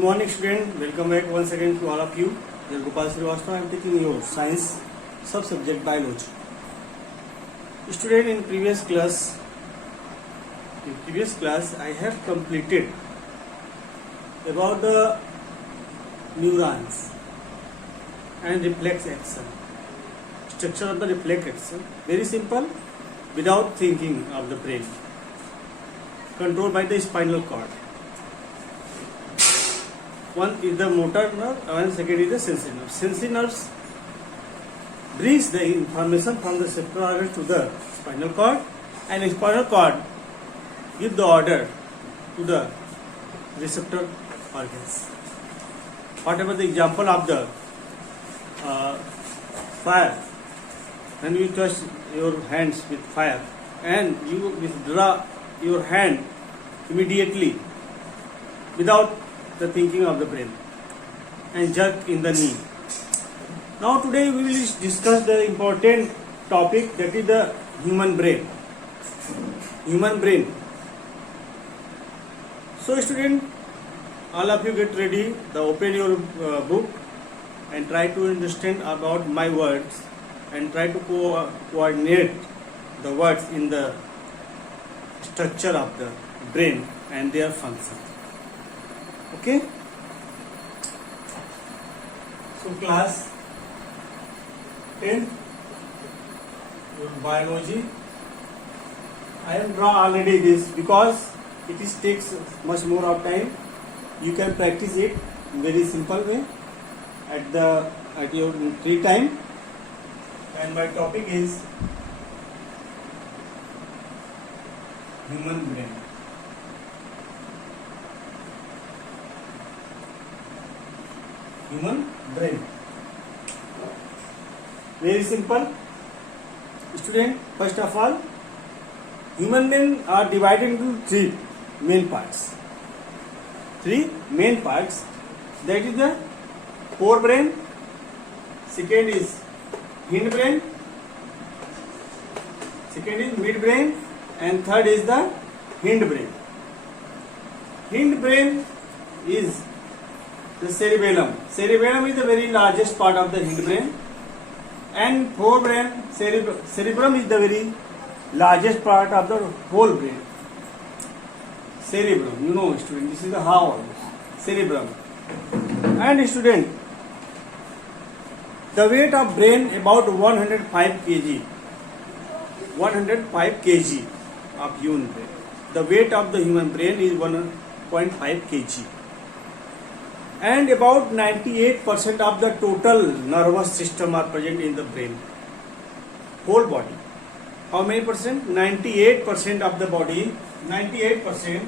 morning, student. Welcome back once again to all of you. This is Gopal Srivastava. I am taking your science sub-subject biology. Student, in previous class, I have completed about the neurons and reflex action. Structure of the reflex action. Very simple, without thinking of the brain. Controlled by the spinal cord. One is the motor nerve and second is the sensory nerve. Sensory nerves brings the information from the receptor organ to the spinal cord, and spinal cord give the order to the receptor organs. Whatever the example of the fire, when you touch your hands with fire and you withdraw your hand immediately without the thinking of the brain and jerk in the knee. Now today we will discuss the important topic, that is the human brain. Human brain. So student, all of you get ready, open your book and try to understand about my words and try to coordinate the words in the structure of the brain and their function. Okay? So class 10, your biology. I have drawn already this because it takes much more of time. You can practice it in very simple way at your free time. And my topic is human brain. Human brain. Very simple. Student, first of all, human brain are divided into three main parts. Three main parts. That is the forebrain, second is hindbrain, second is midbrain, and third is the hindbrain. Hindbrain is the cerebellum. Cerebellum is the very largest part of the hindbrain, and forebrain, cerebrum is the very largest part of the whole brain. Cerebrum, you know student, this is the how, cerebrum. And student, the weight of brain about 105 kg. 105 kg of human brain. The weight of the human brain is 1.5 kg. And about 98% of the total nervous system are present in the brain. Whole body. How many percent? 98% of the body, 98%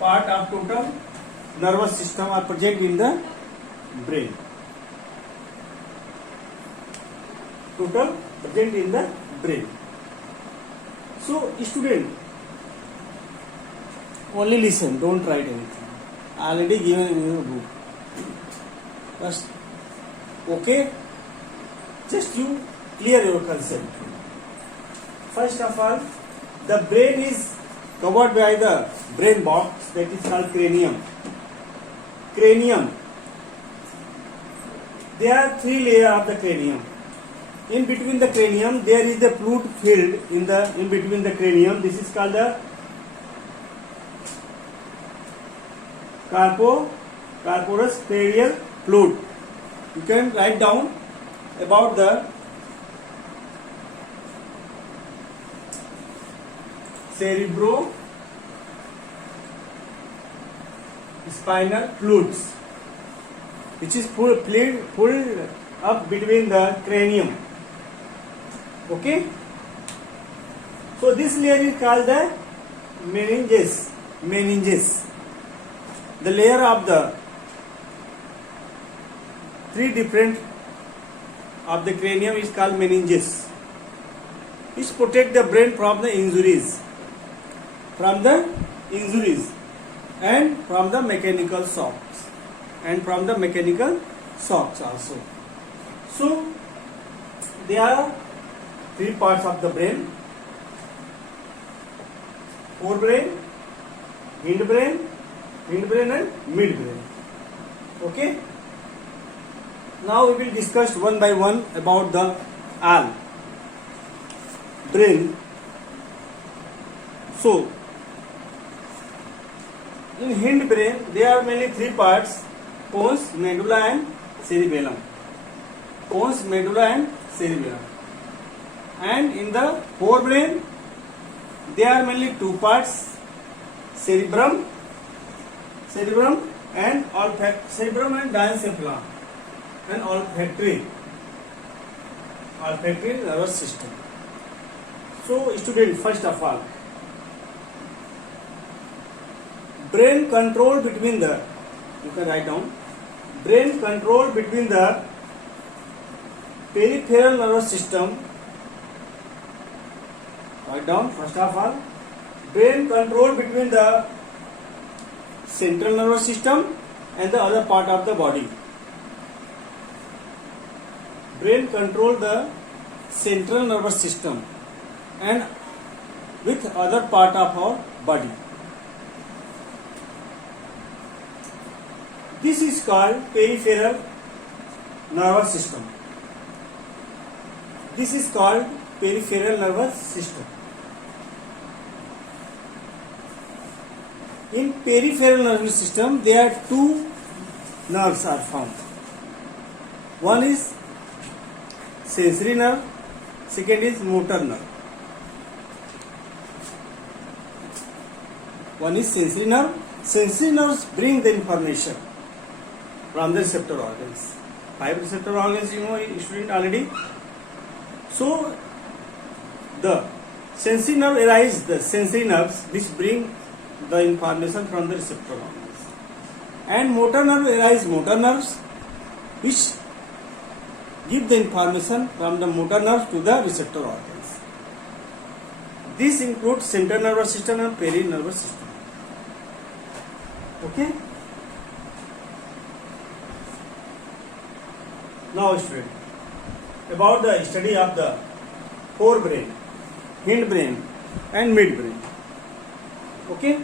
part of total nervous system are present in the brain. Total present in the brain. So student, only listen, don't write anything. I already given you a book. Just okay, just you clear your concept. First of all, the brain is covered by the brain box, that is called cranium. Cranium. There are three layers of the cranium. In between the cranium, there is the fluid filled in between the cranium. This is called the corpus cranial fluid. You can write down about the cerebrospinal fluids, which is full up between the cranium. Okay? So this layer is called the meninges. The layer of the three different of the cranium is called meninges, which protect the brain from the injuries, and from the mechanical shocks, also. So there are three parts of the brain: forebrain, hindbrain and midbrain. Okay. Now we will discuss one by one about the all brain. So in hind brain there are mainly three parts: pons, medulla and cerebellum. Pons, medulla and cerebellum. And in the forebrain there are mainly two parts: cerebrum and cerebrum and diencephalon and olfactory nervous system. So student, first of all, brain control between the, you can write down, brain control between the peripheral nervous system. Write down, first of all, brain control between the central nervous system and the other part of the body. Brain control the central nervous system and with other part of our body. This is called peripheral nervous system. This is called peripheral nervous system. In peripheral nervous system, there are two nerves are found. One is sensory nerve, second is motor nerve. One is sensory nerve. Sensory nerves bring the information from the receptor organs. 5 receptor organs, you know, student already. So the sensory nerve arise the sensory nerves which bring the information from the receptor organs, and motor nerve arise motor nerves which give the information from the motor nerves to the receptor organs. This includes central nervous system and peripheral nervous system. Okay. Now student, about the study of the forebrain, hindbrain and midbrain. Okay.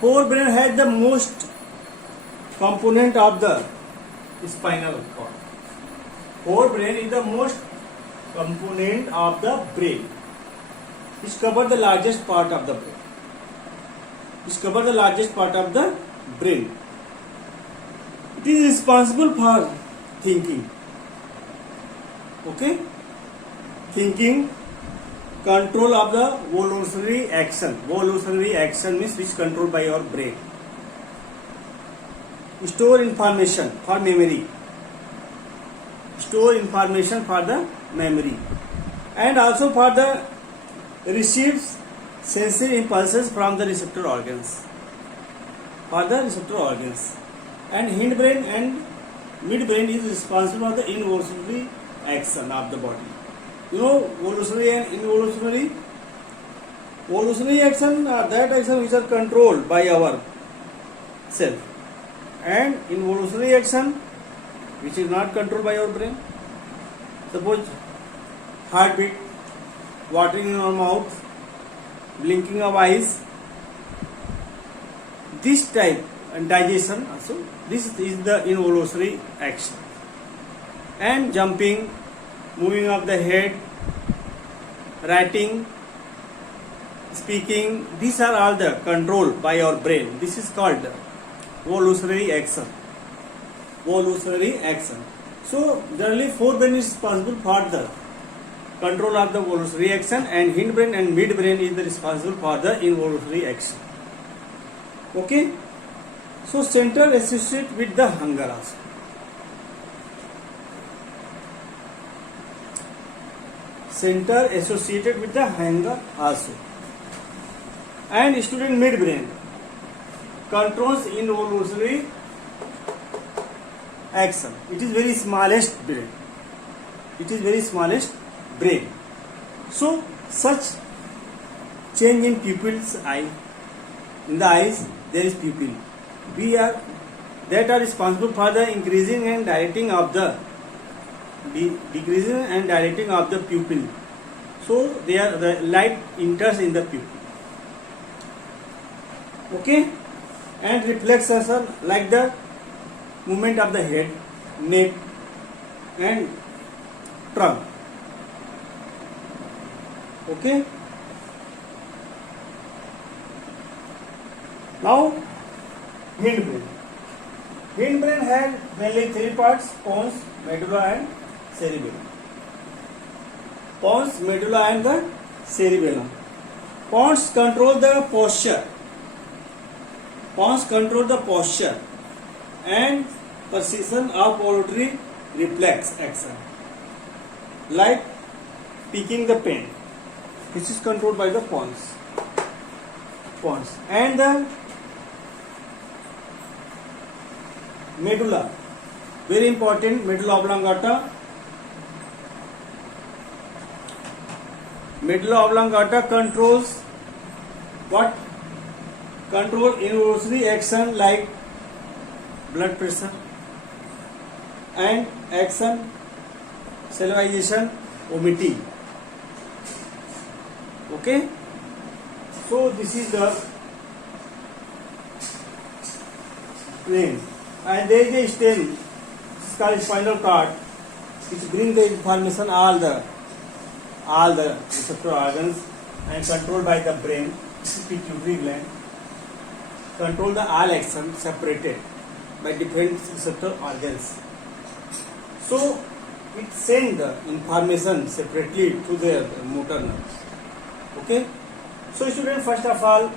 Forebrain has the most component of the spinal cord. Forebrain is the most component of the brain. It covers the largest part of the brain. It covers the largest part of the brain. It is responsible for thinking. Okay? Thinking, control of the voluntary action. Voluntary action means which is controlled by your brain. Store information for memory. Store information for the memory. And also for the receives sensory impulses from the receptor organs. For the receptor organs. And hindbrain and midbrain is responsible for the involuntary action of the body. You know, voluntary and involuntary. Voluntary action are that action which are controlled by our self, and involuntary action which is not controlled by our brain. Suppose heartbeat, watering in our mouth, blinking of eyes. This type and digestion also. This is the involuntary action. And jumping, moving of the head, writing, speaking, these are all the controlled by our brain. This is called voluntary action. Voluntary action. So generally forebrain is responsible for the control of the voluntary action, and hindbrain and midbrain is the responsible for the involuntary action. Okay. So center associated with the hunger also. Center associated with the hunger also. And student midbrain controls involuntary action. It is very smallest brain. It is very smallest brain. So such change in pupil's eye. In the eyes there is pupil. That are responsible for the increasing and dilating of the decreasing and dilating of the pupil. So the light enters in the pupil. Okay, and reflexes like the movement of the head, neck, and trunk. Okay. Now, hindbrain. Hindbrain has mainly three parts: pons, medulla, and cerebellum. Pons, medulla, and the cerebellum. Pons control the posture. Pons control the posture and precision of auditory reflex action, like picking the pen. This is controlled by the pons. Pons and the medulla, very important, medulla oblongata. Medulla oblongata controls what? Control involuntary action like blood pressure and action, salivation, vomiting. Okay, so this is the brain, and there is a stem, it's called spinal cord, which brings the information all the receptor organs and controlled by the brain. Pituitary gland control the all action separated by different receptor organs. So it sends the information separately to the motor nerves. Okay. So students, first of all,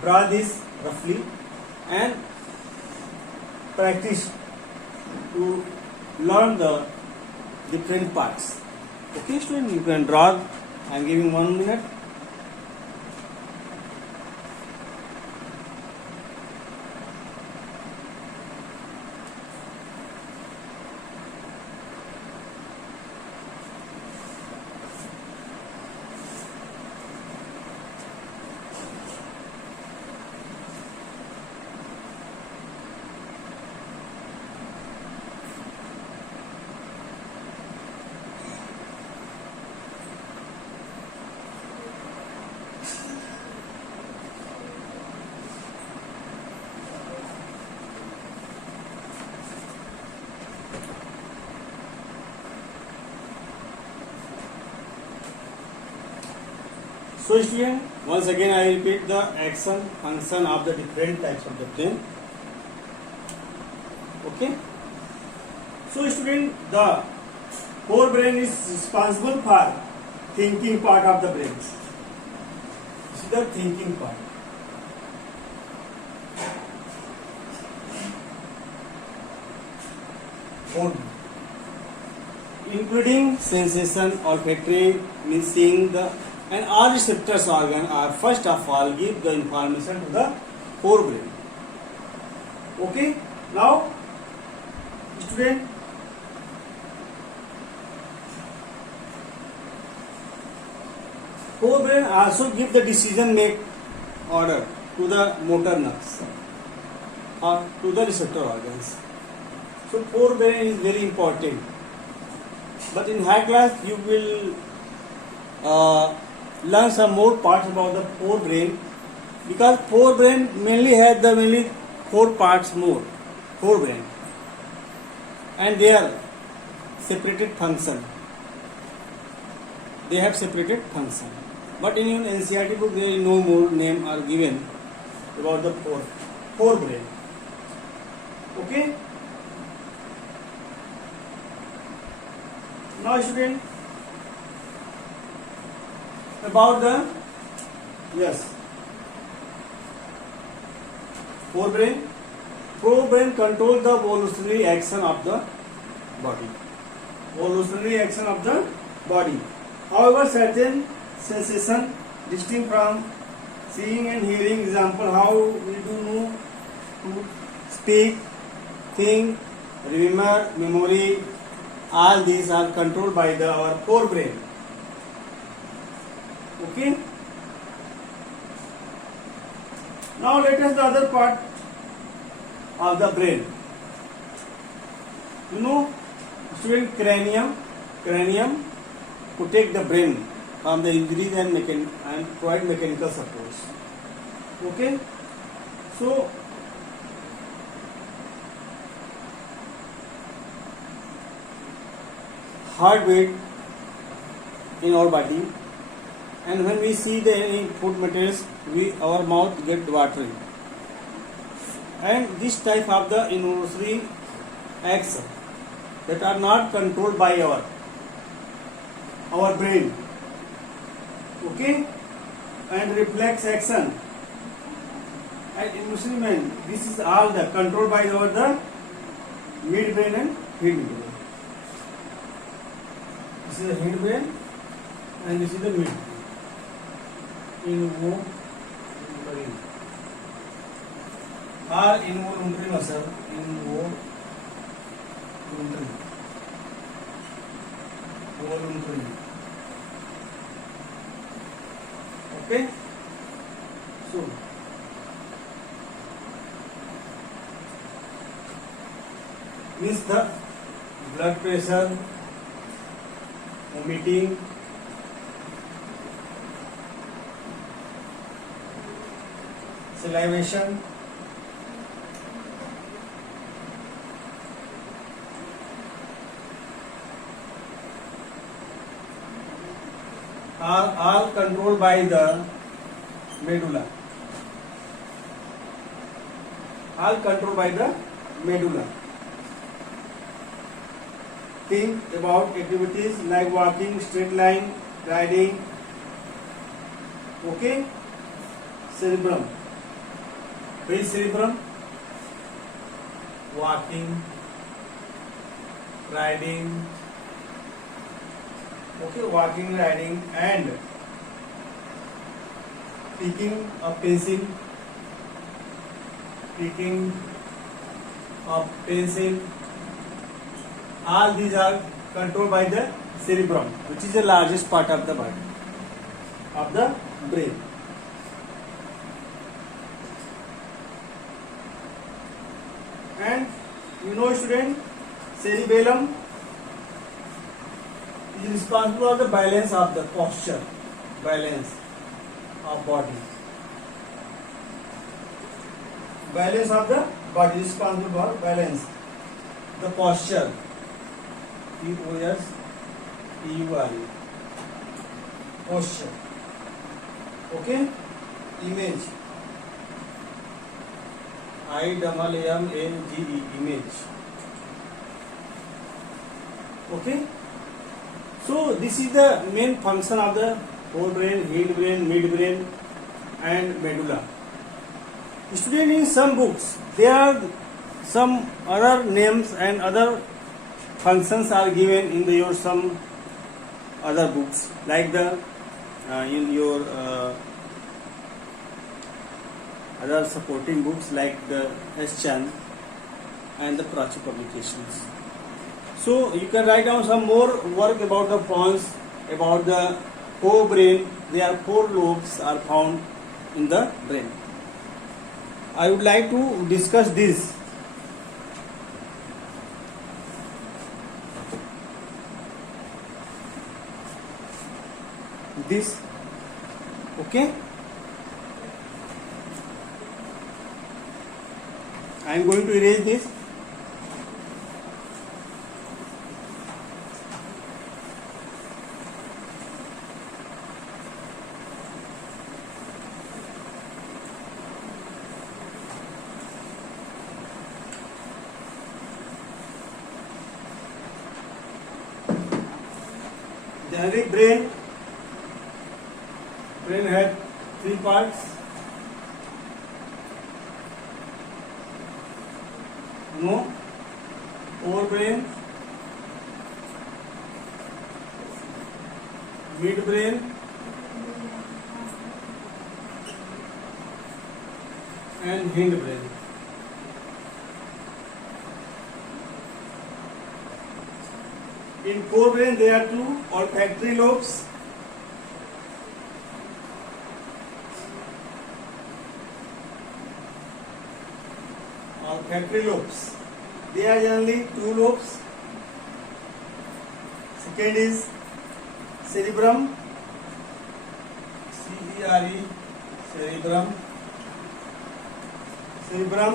draw this roughly and practice to learn the different parts. Okay, student, you can draw. I am giving 1 minute. So student, once again I repeat the action function of the different types of the brain. Okay. So student, the forebrain is responsible for thinking part of the brain. This is the thinking part. Including sensation, olfactory, means seeing the, and all receptors organ are first of all give the information to the forebrain. Okay. Now, student, forebrain also give the decision make order to the motor nerves or to the receptor organs. So forebrain is very important. But in high class you will learn some more parts about the forebrain, because forebrain mainly has the mainly 4 parts more. Forebrain, and they are separated function. They have separated function. But in NCERT book there is no more name are given about the forebrain. Okay. Now student, about the forebrain. Forebrain control the voluntary action of the body. Voluntary action of the body. However, certain sensation distinct from seeing and hearing, example how we do know to speak, think, remember, memory, all these are controlled by our forebrain. Okay. Now let us the other part of the brain. You know, student, cranium protect the brain from the injuries and provide mechanical supports. Okay, so heart rate in our body, and when we see the any food materials, our mouth get watering, and this type of the involuntary acts that are not controlled by our brain. Okay, and reflex action and emotional, this is all the controlled by the midbrain and hindbrain. This is the hindbrain and this is the midbrain. Involuntary or involuntary muscle, voluntary. Okay, so means the blood pressure, vomiting, salivation, are all controlled by the medulla. All controlled by the medulla. Think about activities like walking, straight line, riding. Okay, cerebrum. Which cerebrum? Walking, riding. Okay, walking, riding, and picking a pencil, all these are controlled by the cerebrum, which is the largest part of the body, of the brain. And you know, student, cerebellum is responsible for the balance of the posture, balance of body. Balance of the body is responsible for balance the posture. P-O-S-T-U-R-E. Posture. Okay, image. I-M-M-A-G-E, image. Okay, so this is the main function of the forebrain, hindbrain, midbrain, and medulla. Student, in some books there are some other names and other functions are given in your some other books, like the in your other supporting books like the S. Chan and the Prachi publications. So you can write down some more work about the pons, about the forebrain. There are 4 lobes are found in the brain. I would like to discuss this. Okay, I am going to erase this. Generic brain had 3 parts. No, forebrain, midbrain, and hindbrain. In forebrain there are 2 olfactory lobes. Olfactory lobes. They are generally 2 lobes. Second is cerebrum, C-E-R-E, cerebrum, cerebrum,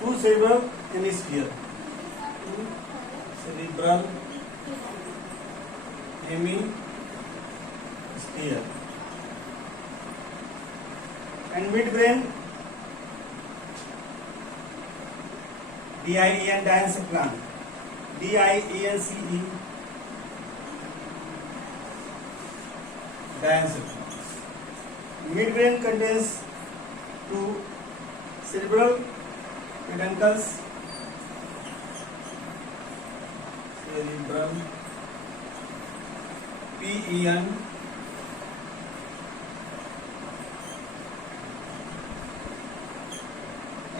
two cerebral hemisphere, two cerebral hemisphere, and midbrain DIEN diencephalon, DIENCE diencephalon. Midbrain contains two cerebral peduncles, cerebral PEN,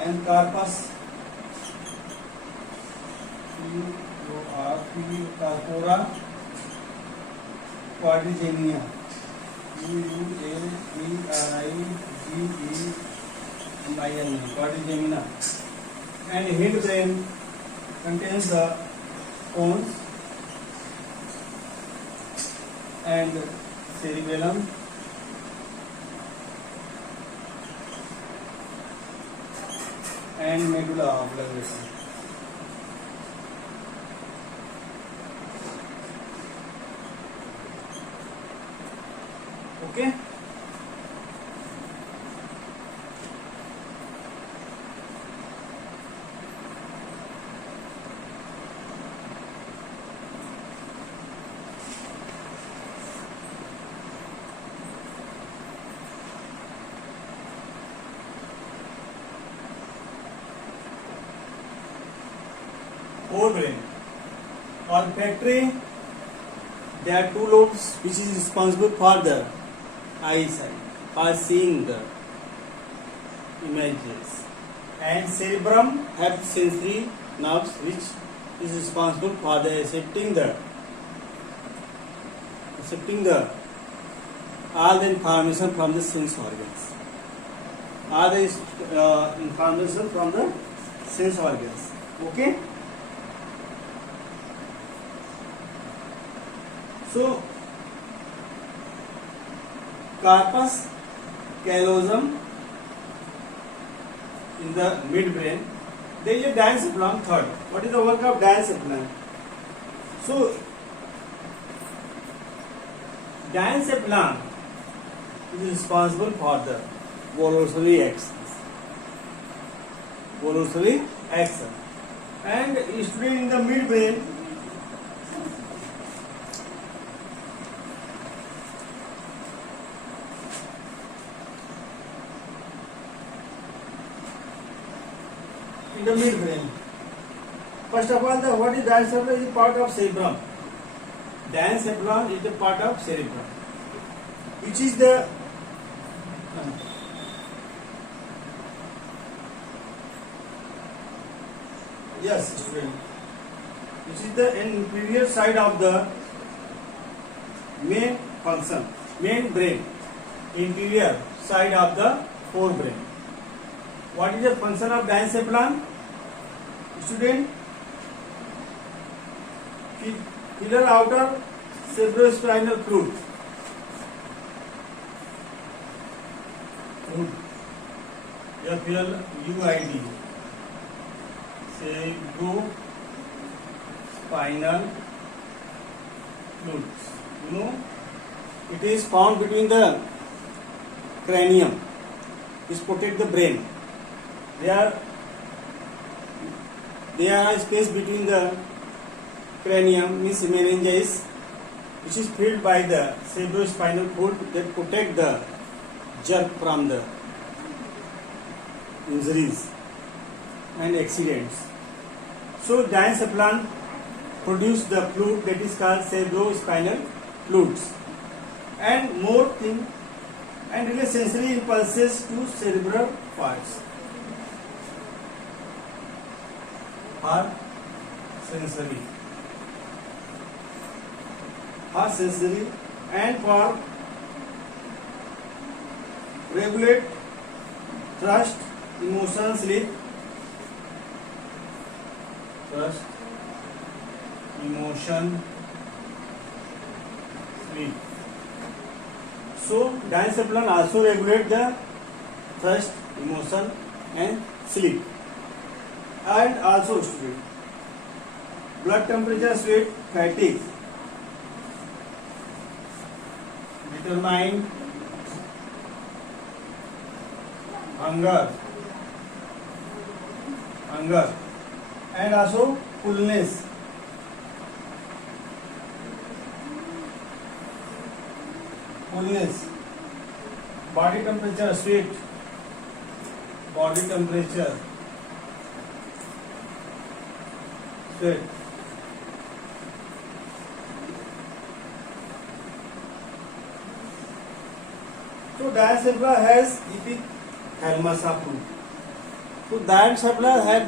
and corpus corpora quadrigemina, UUAVRIGEMIN, quadrigemina. And hindbrain contains the pons and cerebellum and medulla oblongata. Okay. Forebrain. Olfactory, there are two lobes which is responsible for the eyesight, for seeing the images, and cerebrum have sensory nerves which is responsible for the accepting the all the information from the sense organs, all the information from the sense organs. Okay. So corpus callosum in the midbrain, there is a diencephalon third. What is the work of diencephalon? So diencephalon is responsible for the volitionary action, and student in the midbrain in the midbrain. First of all, what is diencephalon? Is part of cerebrum. Diencephalon is the part of cerebrum, which is the student, which is the inferior side of the main brain, inferior side of the forebrain. What is the function of diencephalon? Student, filar outer cerebrospinal fluid. FLUID, cerebrospinal fluid. You know, it is found between the cranium. This protect the brain. There are space between the cranium, means meninges, which is filled by the cerebrospinal fluid that protect the jerk from the injuries and accidents. So diencephalon produce the fluid that is called cerebrospinal fluids, and more thing, and relay sensory impulses to cerebral parts. For sensory and for regulate thrust, emotion, sleep. So diencephalon also regulate the thrust, emotion and sleep. And also student, blood temperature, sweat, fatigue determine hunger, and also fullness. Body temperature, sweat, body temperature, sweat. So Diencephalus has epithalamus of root. So Diencephalus has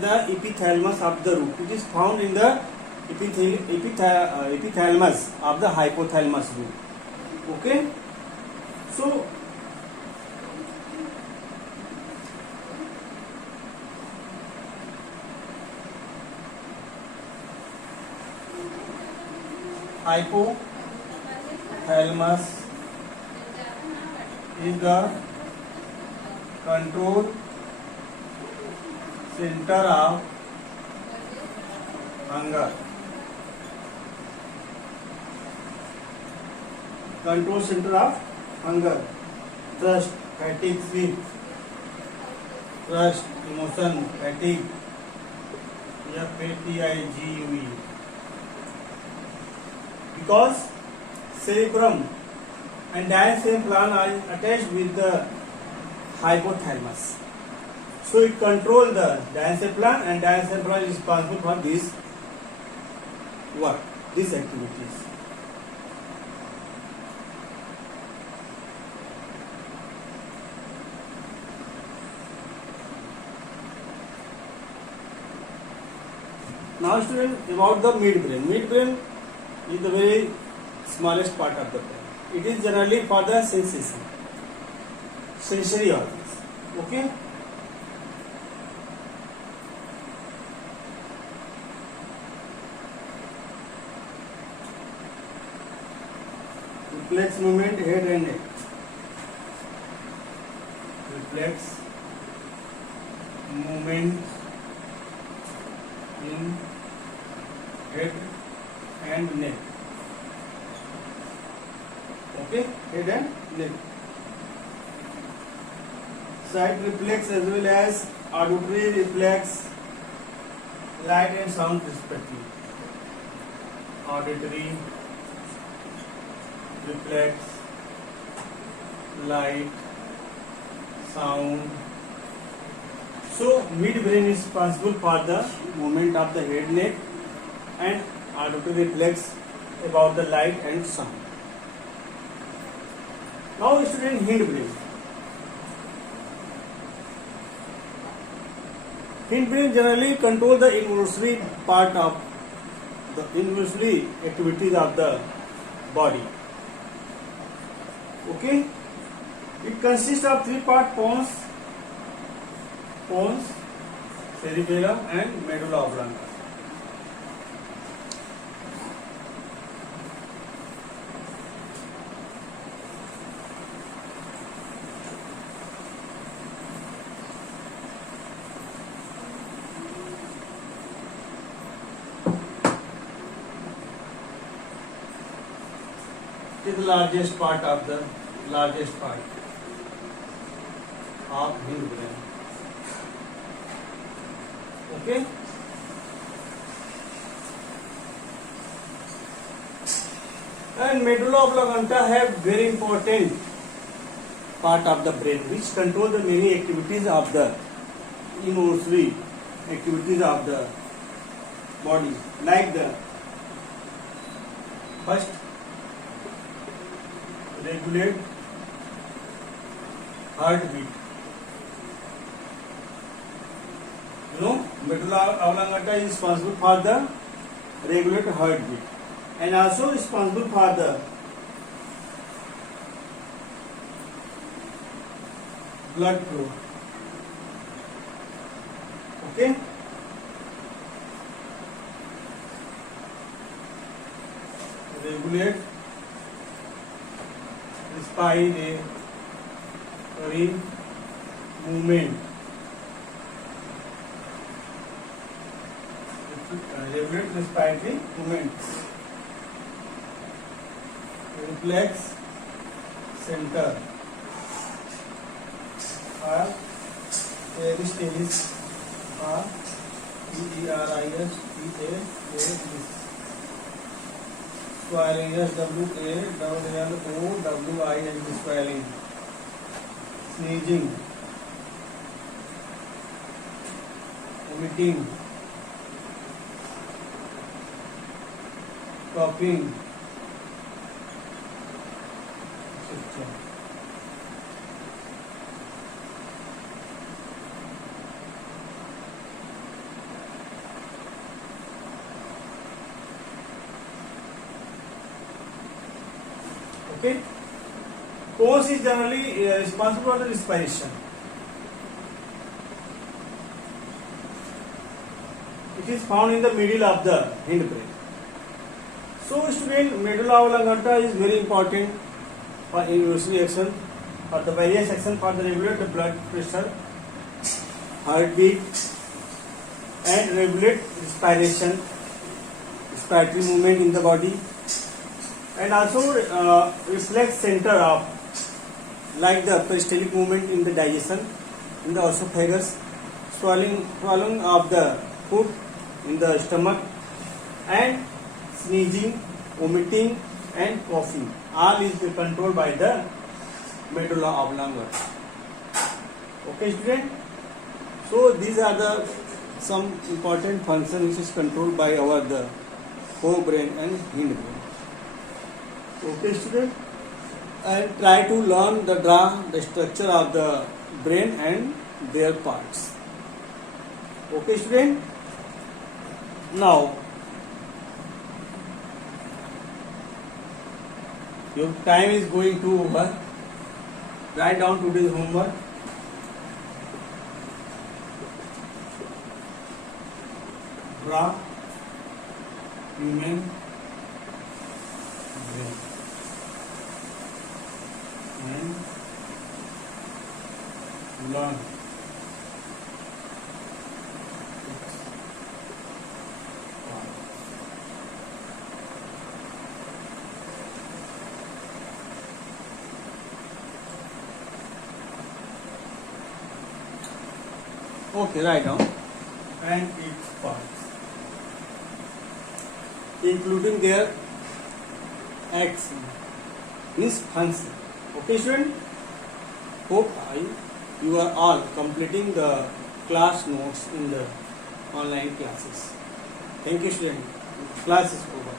the epithalamus of the root. It is found in the epithalamus of the hypothalamus root. Okay. So hypothalamus is the control center of hunger. Control center of hunger, thirst, fatigue, sleep, thirst, emotion, fatigue, fatigue. Because cerebrum and diencephalon are attached with the hypothalamus. So it controls the diencephalon, and diencephalon is responsible for this work, these activities. Now student, about the midbrain. Midbrain is the very smallest part of the brain. It is generally for the sensation, sensory organs. Okay. Reflex movement, head and neck. Reflex movement in head and neck. Okay, head and neck. Sight reflex as well as auditory reflex, light and sound respectively. Auditory reflex, light, sound. So midbrain is responsible for the movement of the head, neck, and auditory reflex about the light and sound. Now student, hindbrain. Hindbrain generally control the involuntary part of the involuntary activities of the body. Okay, it consists of three parts: pons, cerebellum, and medulla oblongata. It is the largest part of hindbrain. Okay. And medulla oblongata have very important part of the brain which control the many activities of the involuntary activities of the body, like the first, regulate heartbeat. Medulla oblongata is responsible for the regulate heartbeat and also responsible for the blood flow. Okay. Regulate respiratory movement regulate respiratory movements. Reflex center or Eris or ERIS swelling SWALLOWING swelling, sneezing, vomiting, coughing, etc. Okay. Pose is generally responsible for the respiration. It is found in the middle of the hindbrain. So, student, medulla oblongata is very important for involuntary action, for the various action for the regulate the blood pressure, heartbeat, and regulate respiration, respiratory movement in the body, and also reflex center of like the peristaltic movement in the digestion, in the esophagus, swallowing of the food in the stomach, and sneezing, vomiting, and coughing. All is controlled by the medulla oblongata. Okay, student. So these are the some important function which is controlled by our the forebrain and hindbrain. Okay, student, and try to learn draw the structure of the brain and their parts. Okay, student. Now, your time is going to over. Write down today's homework. Draw human brain and learn its part. Okay, write down and its parts, including their action, means function. Okay, student. Hope you are all completing the class notes in the online classes. Thank you, student. Class is over.